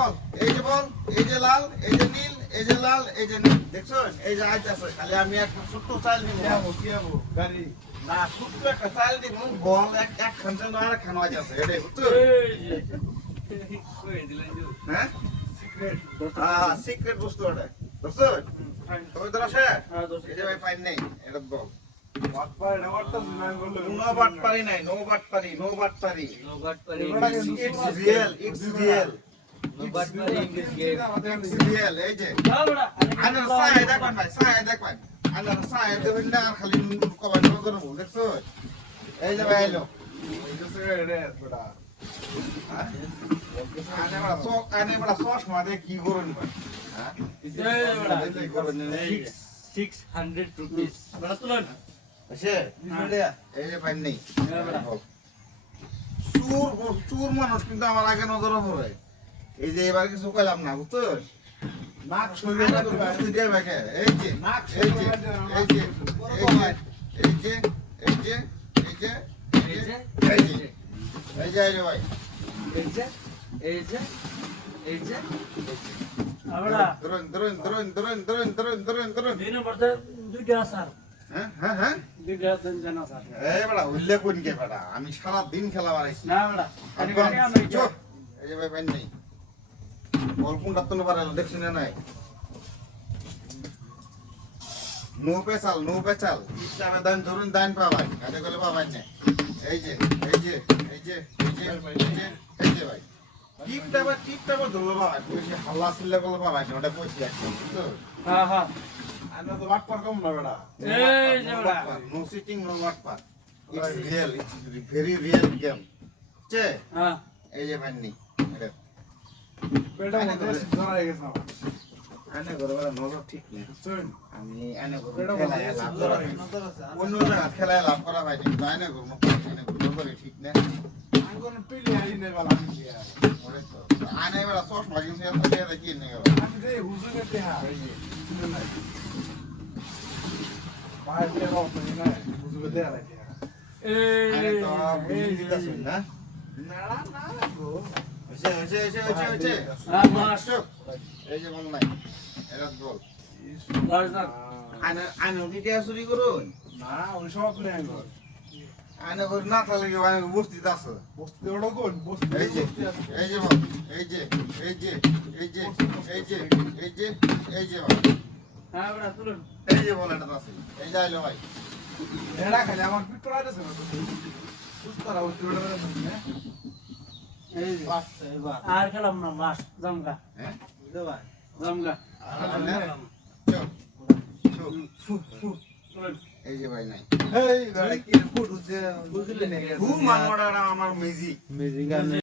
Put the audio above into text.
বল, এই যে বল, এই যে লাল, এই যে নীল, এই যে লাল, এই যে নীল। দেখছো? এই যে আইতাছে। খালি আমি একটা ছোট্ট চাল দিব। কি হবো গাড়ি না, ছোট্ট একটা চাল দিব। বল এক খানতে না আর খান হইতাছে। এটাই বুঝছো? হ্যাঁ? সিক্রেট বস্তু ওটা। বুঝছো? তুমি ধরো সে? এই যে ভাই পাইন নেই। এটা বল। No বাটপারি নাই, no বাটপারি, no বাটপারি। It's real, it's real. It's real, এই যে। আনার সায় দেখবেন ভাই, সায় দেখবেন। আনার সায় দেখবেন না আর খালি কবাই করবো, দেখছো? এই যে ভাই এলো। আনে বড় চশমা দিয়ে কি করুন ভাই? হ্যাঁ? 600 rupees. বড় তুলন। আছে? এই যে ভাই নেই। চুর মানুষ কিন্তু আমার আগে নজরে পড়ে। এই যে এবার কিছু কইলাম না, বুঝছো? নাক এই যে এই যে এই যে এই যে এই যে এই যে এই যে এই যে এই যে ভাই ধরুন ধরুন ধরুন ধরুন ধরুন ধরুন ধরুন ধরুন হ্যাঁ হ্যাঁ হ্যাঁ এই বড়া উল্লেখ কোন কে বড়া আমি সারা দিন খেলা বাড়াইছি এই যে ভাই পাইন নেই বল কোনটা তো পারে দেখছেন না নাই নো পেছাল ইসলামে দান ধরুন দান পাবাই কাজে গেলে পাবাই না এই যে এই যে এই যে এই যে এই যে এই যে ভাই টিপটা ধরলো বাবা বেশি হাল্লা সিল্লা করলে পাবাই না ওটা কইছি একদম বুঝছো হ্যাঁ হ্যাঁ আনা তো বাট পার কম না বেটা এই যে বড় no sitting no what par it's real it's very real game চে হ্যাঁ এই যে ভাই নেই এটা পেটা মধ্যে ধরা গেছে আমার আনে ঘরে বড় নজর ঠিক নেই শুন আমি আনে ঘরে পেটা খেলায় মধ্যে লাভ ধরা করা গেছে অন্য জায়গা খেলায় লাভ করা ভাই কিন্তু আনে ঘর নজরে ঠিক নেই আঙ্গুল পিলি আই নে বালা আমি কি আর ওরে তো আনে বড় চশমা কিন্তু এত দিয়ে দেখি নেই আমি দেই হুজুরের দেহা এই যে শুনে নাই বাইরে দেওয়া হচ্ছে না হুজুরের দেহা লাগে আনে তো বিল দিতাছেন না না না গো হচ্ছে হ্যাঁ মাস এই যে বল নাই এটা বল লাজনা আনে কি চুরি করুন না ওই সব নেই গো আনে করে না তাহলে কি আনে বস্তিতে আছে বসতে ওড়ো কোন বসতে এই যে এই যে বল এই যে এই যে এই যে এই যে এই যে এই যে বল হ্যাঁ বড় তুলন এই যে বল এটা আছে এই যে আইলো ভাই এড়া খালি আমার পিটরা আছে না সুস্তরা ওই পিটরা আছে না এই যে আর খেলাম না লাশ জামগা হ্যাঁ জামগা এই যে ভাই নাই এই গাড়ি কি ফুট হচ্ছে বুঝলি না ঘুম আমার মেজি